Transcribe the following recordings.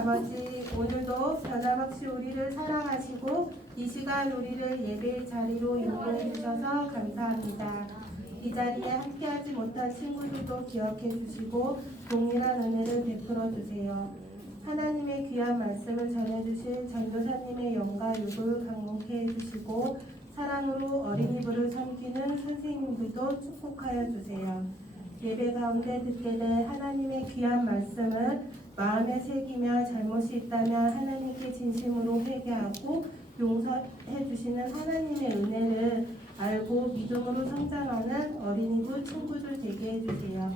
아버지 오늘도 변함없이 우리를 사랑하시고 이 시간 우리를 예배의 자리로 인도해 주셔서 감사합니다. 이 자리에 함께하지 못한 친구들도 기억해 주시고 동일한 은혜를 베풀어 주세요. 하나님의 귀한 말씀을 전해주신 전도사님의 영과 유을 강목해 주시고 사랑으로 어린이부를 섬기는 선생님들도 축복하여 주세요. 예배 가운데 듣게 될 하나님의 귀한 말씀을 마음에 새기며 잘못이 있다면 하나님께 진심으로 회개하고 용서해 주시는 하나님의 은혜를 알고 믿음으로 성장하는 어린이들 친구들 되게 해주세요.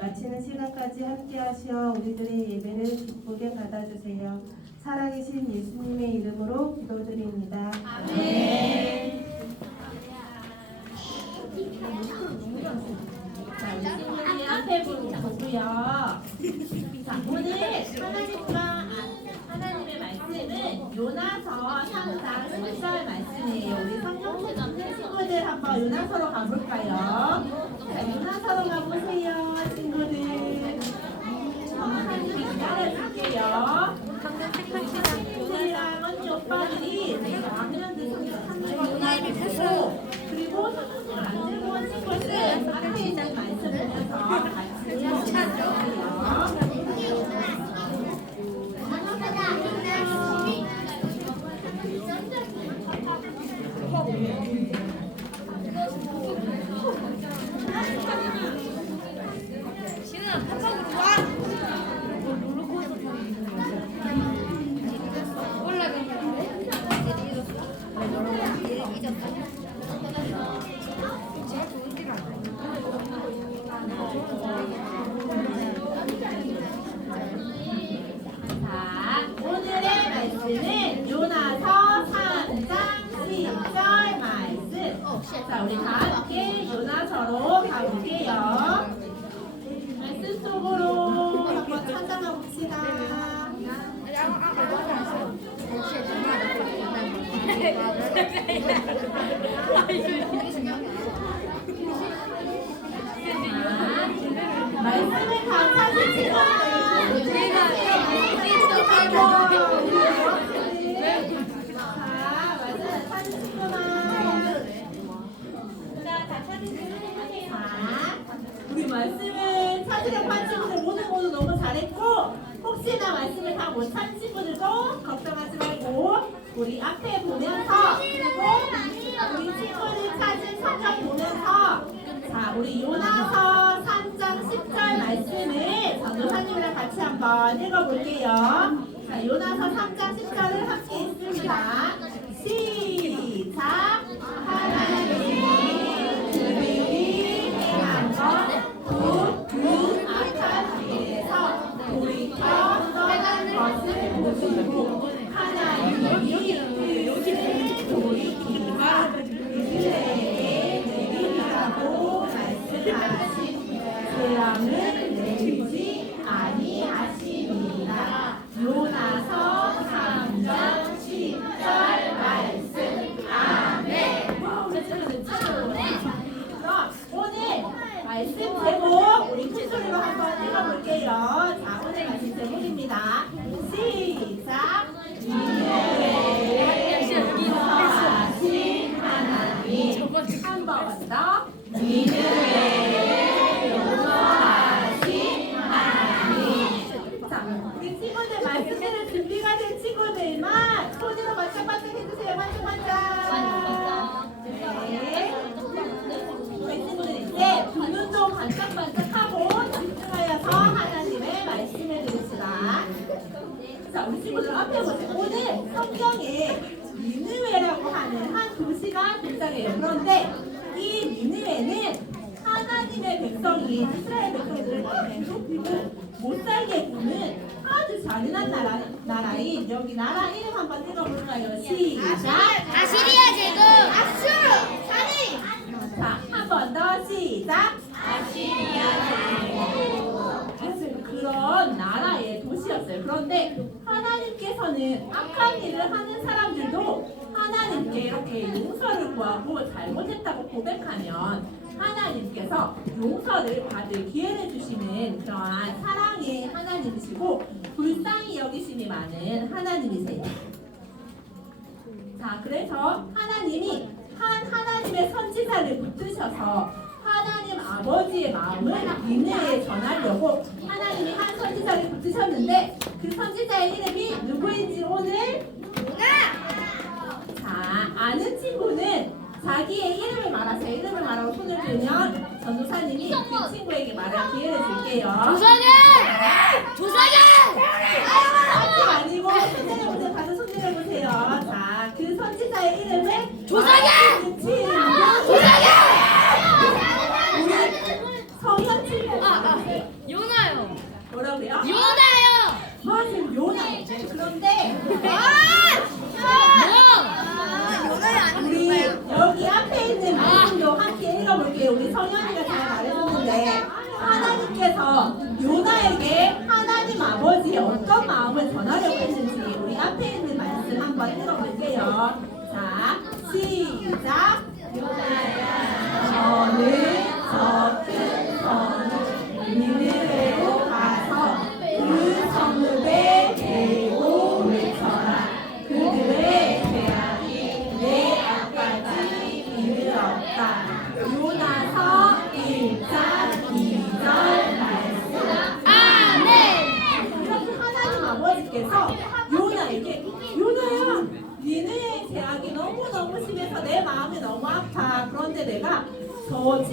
마치는 시간까지 함께 하시어 우리들의 예배를 기쁘게 받아주세요. 살아계신 예수님의 이름으로 기도드립니다. 아멘. 재앙을 내리지 아니하시니라 요나서 3장 10절 말씀 아멘 그럼 오늘 말씀 제목 우리 큰 소리로 한번 읽어볼게요. 자, 오늘 말씀 제목입니다. 반짝반짝 해주세요. 반짝반짝. 네. 이제 두 눈도 반짝반짝하고 집중하여서 하나님의 말씀을 들읍시다. 자, 우리 친구들 앞에 보세요. 오늘 성경에 니느웨라고 하는 한 도시가 등장해요. 그런데 이 니느웨는 하나님의 백성이 이스라엘 백성들을 괴롭히고 못 살게 구는 아주 잔인한 나라, 나라인 여기 나라 이름 한번 읽어볼까요? 시작! 아시리아 제국 아수르 산이 자, 한 번 더 시작! 사실 그런 나라의 도시였어요. 그런데 하나님께서는 악한 일을 하는 사람들도 하나님께 이렇게 용서를 구하고 잘못했다고 고백하면 하나님께서 용서를 받을 기회를 주시는 그러한 사랑의 하나님이시고 불쌍히 여기심이 많은 하나님이세요. 자, 그래서 하나님이 한 하나님의 선지자를 붙드셔서 하나님 아버지의 마음을 니네에 전하려고 하나님이 한 선지자를 붙으셨는데 그 선지자의 이름이 누구인지 오늘 자 아는 친구는 자기의 이름을 말하세요. 이름을 말하고 손을 들면 전도사님이 그 친구에게 말할 기회를 줄게요. 조상현 조상현 아니고 손들어보세요. 다들 손들어보세요. 자, 그 선지자의 이름을 조상현! 친구. 우리 성현 친구. 요나요 뭐라고요? 요나요 맞아요, 요나. 그런데 우리 여기 앞에 있는 말씀도 함께 읽어볼게요. 우리 성현이가 잘 말해줬는데 하나님께서 요나에게 하나님 아버지의 어떤 마음을 전하려고 했는지 우리 앞에 있는 말씀 한번 읽어볼게요. 자, 시작. 너는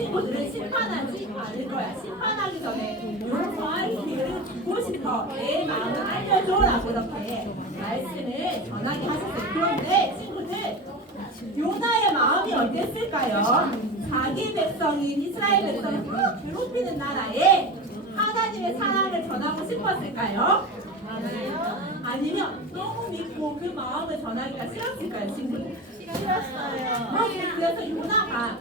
저 친구들을 심판하지 않을 거야 심판하기 전에 용서할 기회를 주고 싶어 내 마음을 알려줘라고 이렇게 말씀을 전하게 하셨어요 그런데 친구들 요나의 마음이 어땠을까요? 자기 백성인 이스라엘 백성을 막 괴롭히는 나라에 하나님의 사랑을 전하고 싶었을까요? 아니면 너무 믿고 그 마음을 전하기가 싫었을까요, 친구들? 싫었어요. 그래서 요나가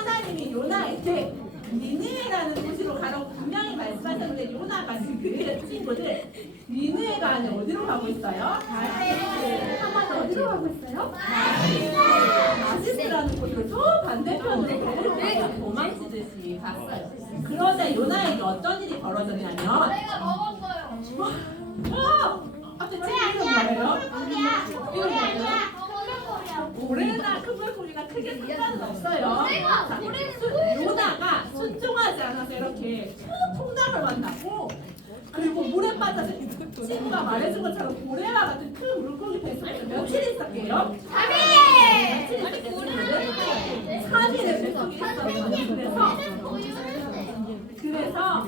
하나님이 요나에게 니느웨라는 도시로 가라고 분명히 말씀하셨는데 요나가 지금 친구들 니느웨가 아니라 어디로 가고 있어요? 한마디 어디로 가고 있어요? 나시스라는 곳으로 저 반대편으로 타고 도망치듯이 갔어요. 그런데 요나에게 어떤 일이 벌어졌냐면 내가 먹었어요 어! 앞에 책 이름 뭐예요? 이름 뭐예요? 오래나 큰물고기가 크게 상관은 없어요. 자, 순- 요나가 순종하지 않아서 이렇게 큰 통닭을 만났고 그리고 물에 빠져서 친구가 말해준 것처럼 고래와 같은 큰 물고기 뱃속에서 며칠 있었게요? 3일을 뱃속에 있었어요. 그래서 그래서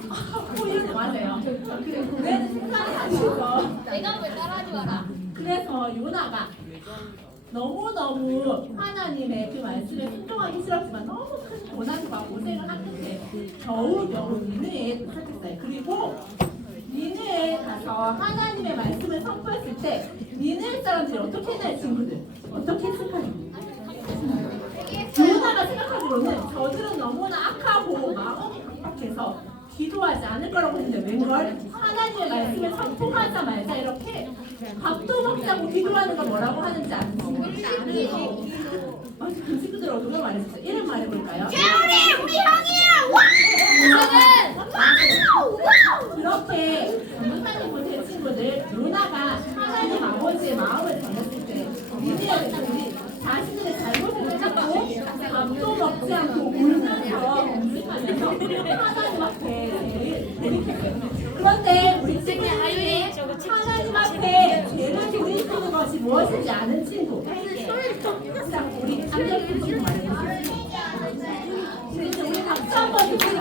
포유는 맞아요. 그래 고래는 생각이 안 나서 내가 왜 따라하지 마라. 그래서 요나가 너무너무 하나님의 그 말씀에 순종하기 싫었지만 너무 큰 고난과 고생을 한 끝에 겨우 겨우 니느에 도착했어요. 그리고 니느에 가서 하나님의 말씀을 선포했을 때 니느에 사람들이 어떻게 했나요 친구들? 어떻게 했을까요? 요나가 생각하기로는 저들은 너무나 악하고 마음이 각박해서 기도하지 않을 거라고 했는데 웬걸 하나님의 말씀을 선포하자마자 이렇게 먹자고 기도하는 걸 뭐라고 하는지 아는 친구들 맞아 그 친구들 어떤 걸 말했어요? 이름 말해볼까요? 우리 형이야. 그렇게 못하는 못한 친구들 누나가 하나님 아버지의 마음을 전했을 때 니네의 우리 자신들의 잘못을 찾고 밥도 먹지 않고 울면서 공식하면서 하나님 앞에 무엇인지 아는 친구 자 우리 안녕 친구 말해주세요. 그래서 우리 박수 한번 주세요.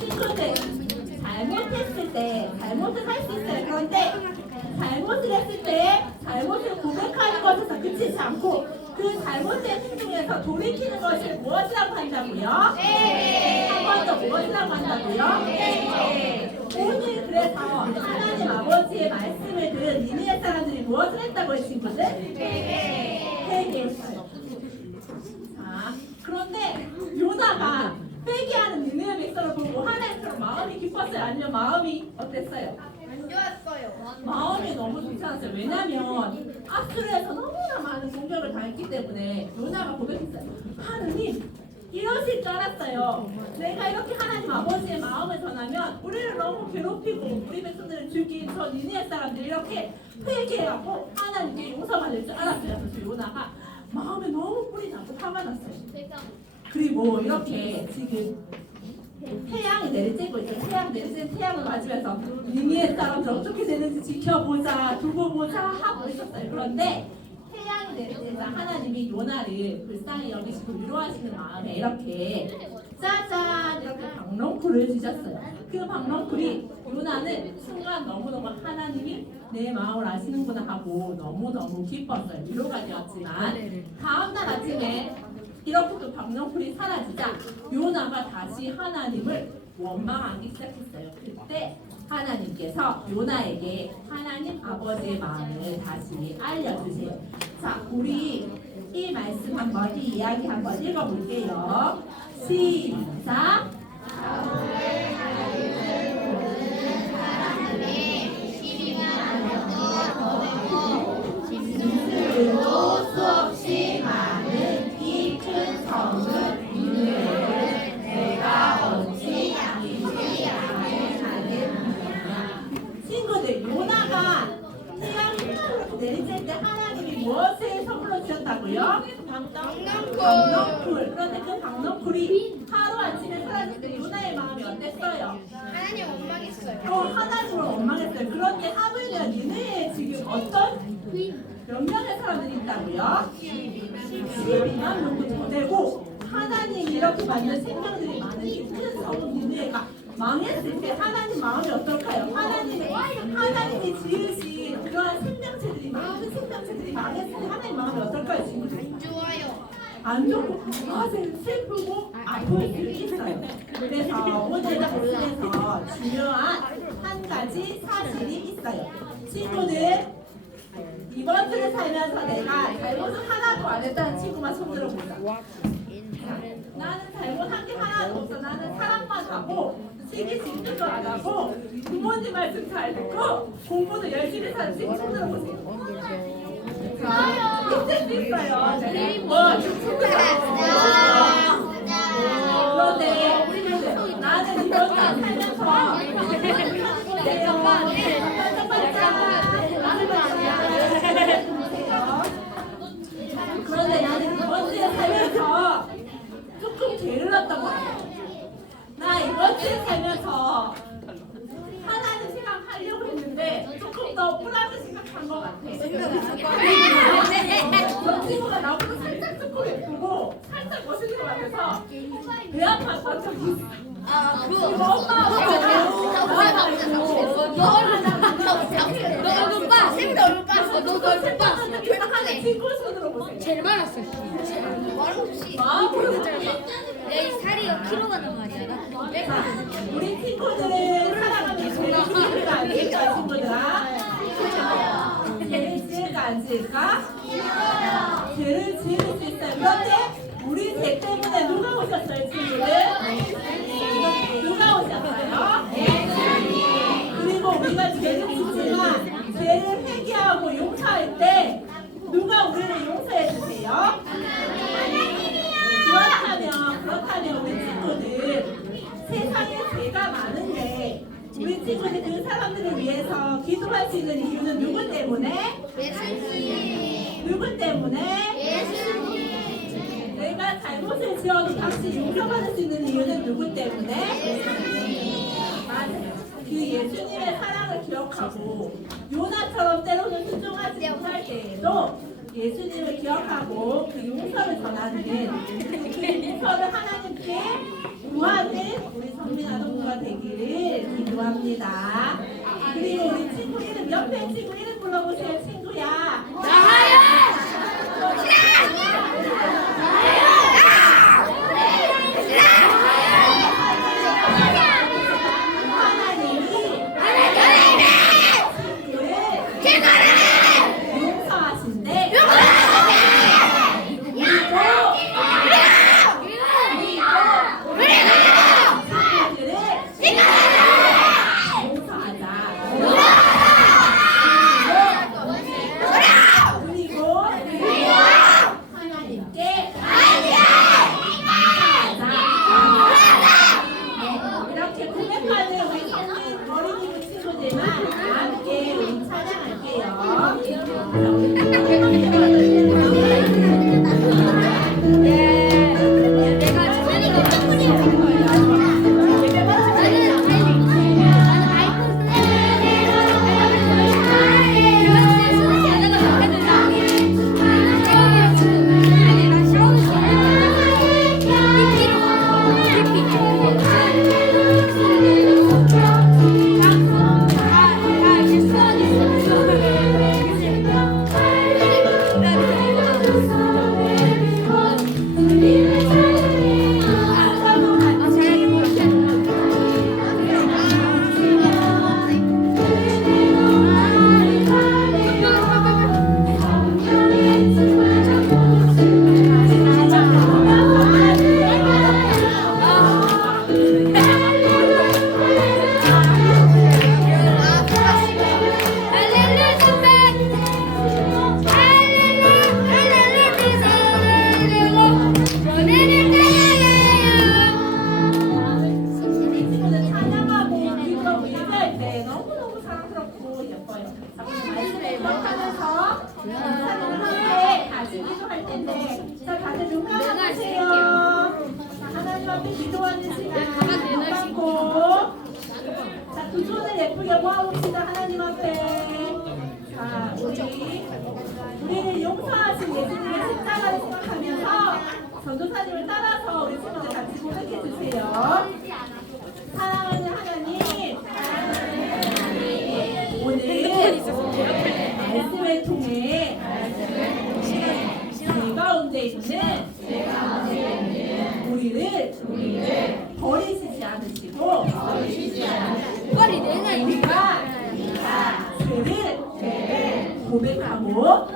친구들 잘못했을 때 잘못을 할 수 있어요. 그런데 잘못을 했을 때 잘못을 고백하는 것에서 그치지 않고 그 잘못된 행동에서 돌이키는 것을 무엇이라고 한다고요? 한번 더 무엇이라고 한다고요? 오늘 그래서 하나님 아버지의 말씀을 들은 니네 사람들이 무엇을 했다고요, 친구들? 회개했어요. 자, 그런데 요나가 회개하는 니네 백성을 보고 하나님처럼 마음이 기뻤어요? 아니면 마음이 어땠어요? 안 좋았어요. 마음이 너무 좋지 않았어요. 왜냐면 아수르에서 너무나 많은 공격을 당했기 때문에 요나가 고백했어요. 하느님 줄 알았어요. 내가 이렇게 하나님 아버지의 마음을 전하면 우리를 너무 괴롭히고 우리 백성들을 죽인 저 니네 사람들이 이렇게 회개하고 하나님께 용서받을 줄 알았어요. 그래서 요나가 마음에 너무 뿔이 나고 화가 났어요. 그리고 이렇게 지금 태양이 내리쬐고 있어요. 태양 내리쬐는 태양을 맞으면서 니니의 사람들 어떻게 되는지 지켜보자, 두고 보자 하고 있었어요. 그런데 내리쬐자 하나님이 요나를 불쌍히 여기시고 위로하시는 마음에 이렇게 짜잔 이렇게 박넝쿨을 주셨어요. 그 박넝쿨이 요나는 순간 너무너무 하나님이 내 마음을 아시는구나 하고 너무너무 기뻤어요. 위로가 되었지만 다음날 아침에 이렇게 또 박명풀이 사라지자 요나가 다시 하나님을 원망하기 시작했어요. 그때 하나님께서 요나에게 하나님 아버지의 마음을 다시 알려주세요. 자, 우리 이 말씀 한번 이 이야기 한번 읽어볼게요. 시작. 있다고요? 12만 명도 더 되고 하나님이 이렇게 만든 생명들이 많은 이큰 성은 니네가 망했을 때 하나님 마음이 어떨까요? 하나님이 하나님이 지으신 그러한 생명체들이 많은 생명체들이 망했을 때 하나님 마음이 어떨까요, 친구들? 좋아요. 안 좋고 아주 슬프고 아플 수 있어요. 그래서 오늘 말씀에서 중요한 한 가지 사실이 있어요. 친구들 이번 주를 살면서 내가 잘못을 하나도 안 했다는 친구만 손 들어 보자. 나는 잘못한 게 하나도 없어. 나는 사랑만 하고 시기 질투도 안 하고 부모님 말씀 잘 듣고 공부도 열심히 하는 친구 손 들어 보세요. 자, 있을 수 있어요. 네. 뭐, 친구들. 그런데 우리는 나는 이번 주 살면서 내가 반짝반짝 나는 반짝 게을렀던 것 같아. 나 이번 주에 살면서 하나는 생각하려고 했는데 조금 더 플라는 생각한 것 같아. 저 친구가 나보고 살짝 조금 예쁘고 살짝 멋있는 것 같아서 배 완전 있어. 아, 얼굴 봐. 쌤도 얼굴 봐. 너도 얼굴 봐. 생각하는 친구 손으로 보세요. 제일 많았어. 마음으로 내 살이 키로가 넘어가지 않아? 자, 우리 친구들은 사랑하는 안 지을까 친구들아? 제일 안 지을까? 제일 지을 수 있어요. 그런데 우리 제 때문에 누가 오셨어요 친구들? 누가 오셨어요? 그리고 우리가 죄를 짓지만 죄를 회개하고 용서할 때 누가 우리를 용서해 주세요? 그렇다면 그렇다면 우리 친구들 세상에 죄가 많은데 우리 친구들 그 사람들을 위해서 기도할 수 있는 이유는 누구 때문에? 누구 때문에? 내가 잘못을 지어도 다시 용서받을 수 있는 이유는 누구 때문에? 맞아요. 그 예수님의 사랑을 기억하고 요나처럼 때로는 순종하지 못할 때에도 예수님을 기억하고 그 용서를 전하는 그 용서를 하나님께 구하는 우리 성민아 동무가 되기를 기도합니다. 그리고 우리 친구 이름 옆에 친구 이름 불러보세요 친구야. 하나님이 고백하고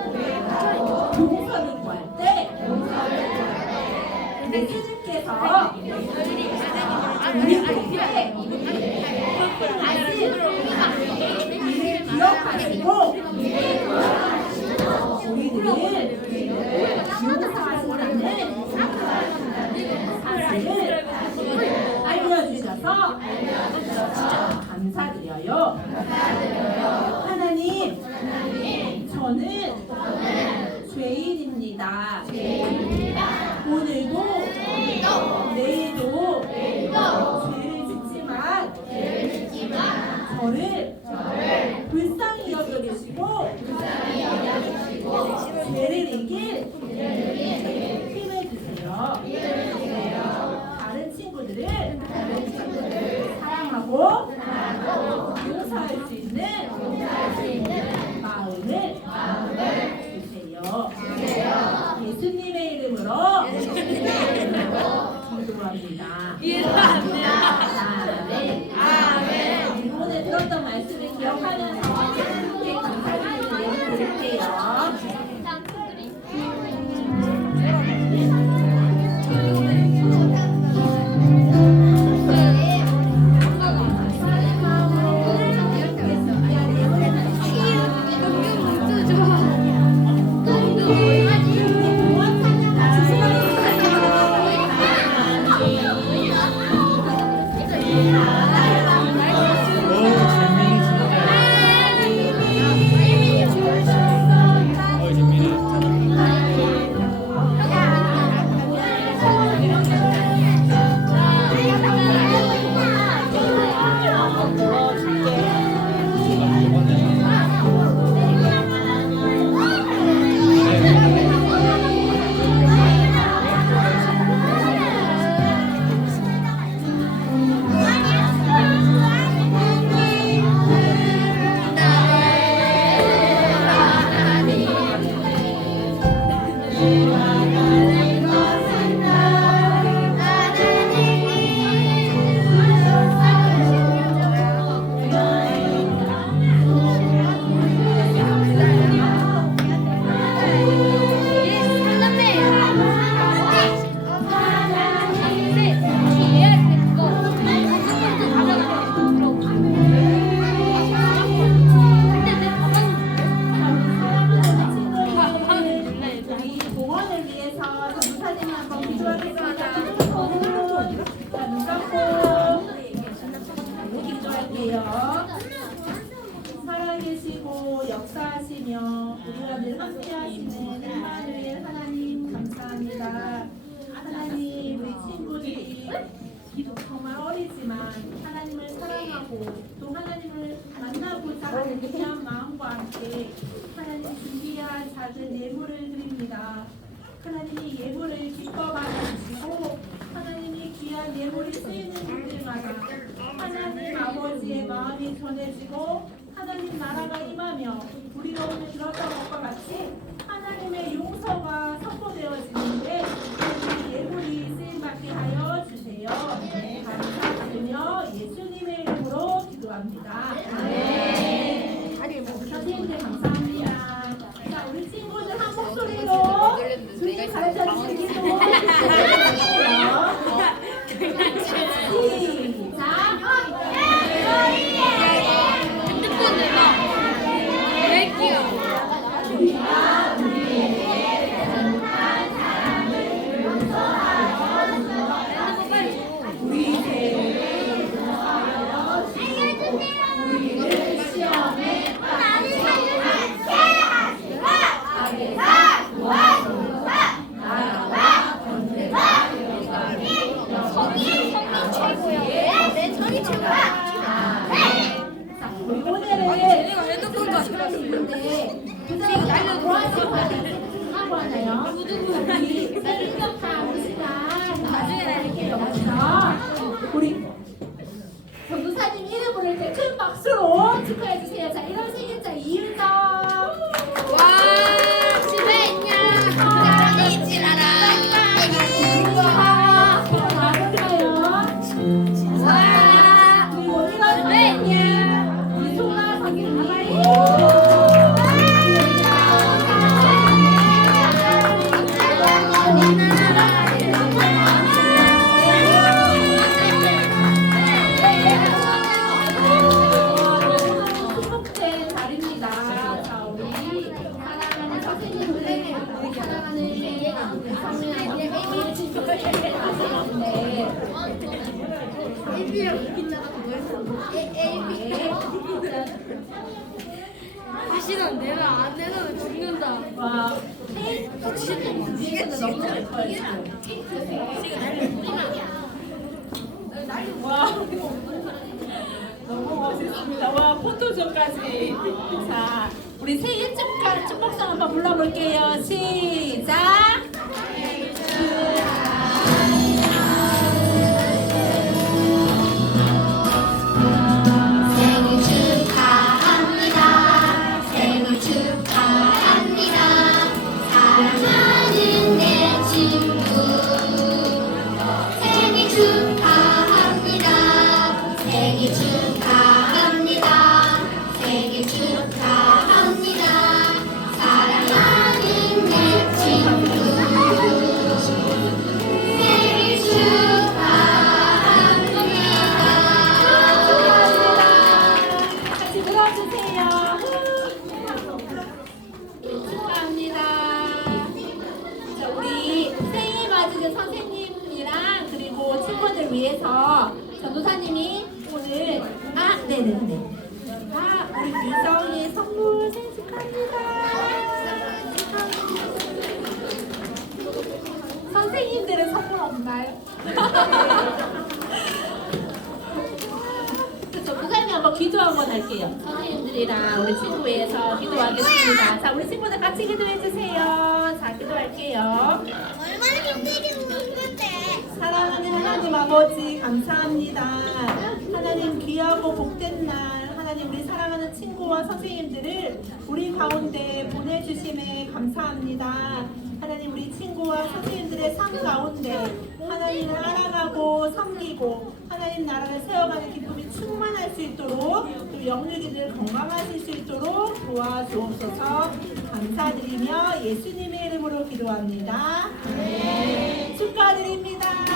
마음이 전해지고 하나님 나라가 임하며 우리로 들었던 것과 같이 하나님의 용서가 선포되어지는 선생님들은 선물 없나요? 전도사님 한번 기도 한번 할게요 선생님들이랑 우리 친구 위해서 기도하겠습니다 자 우리 친구들 같이 기도해 주세요 자 기도할게요 얼마나 힘들게 우는 건데. 사랑하는 하나님 아버지 감사합니다. 하나님 귀하고 복된 날 하나님 우리 사랑하는 친구와 선생님들을 우리 가운데 보내주심에 감사합니다. 하나님 우리 친구와 선생님들의 삶 가운데 하나님을 알아가고 섬기고 하나님 나라를 세워가는 기쁨이 충만할 수 있도록 또 영육이들 건강하실 수 있도록 도와주옵소서 감사드리며 예수님의 이름으로 기도합니다. 네. 축하드립니다.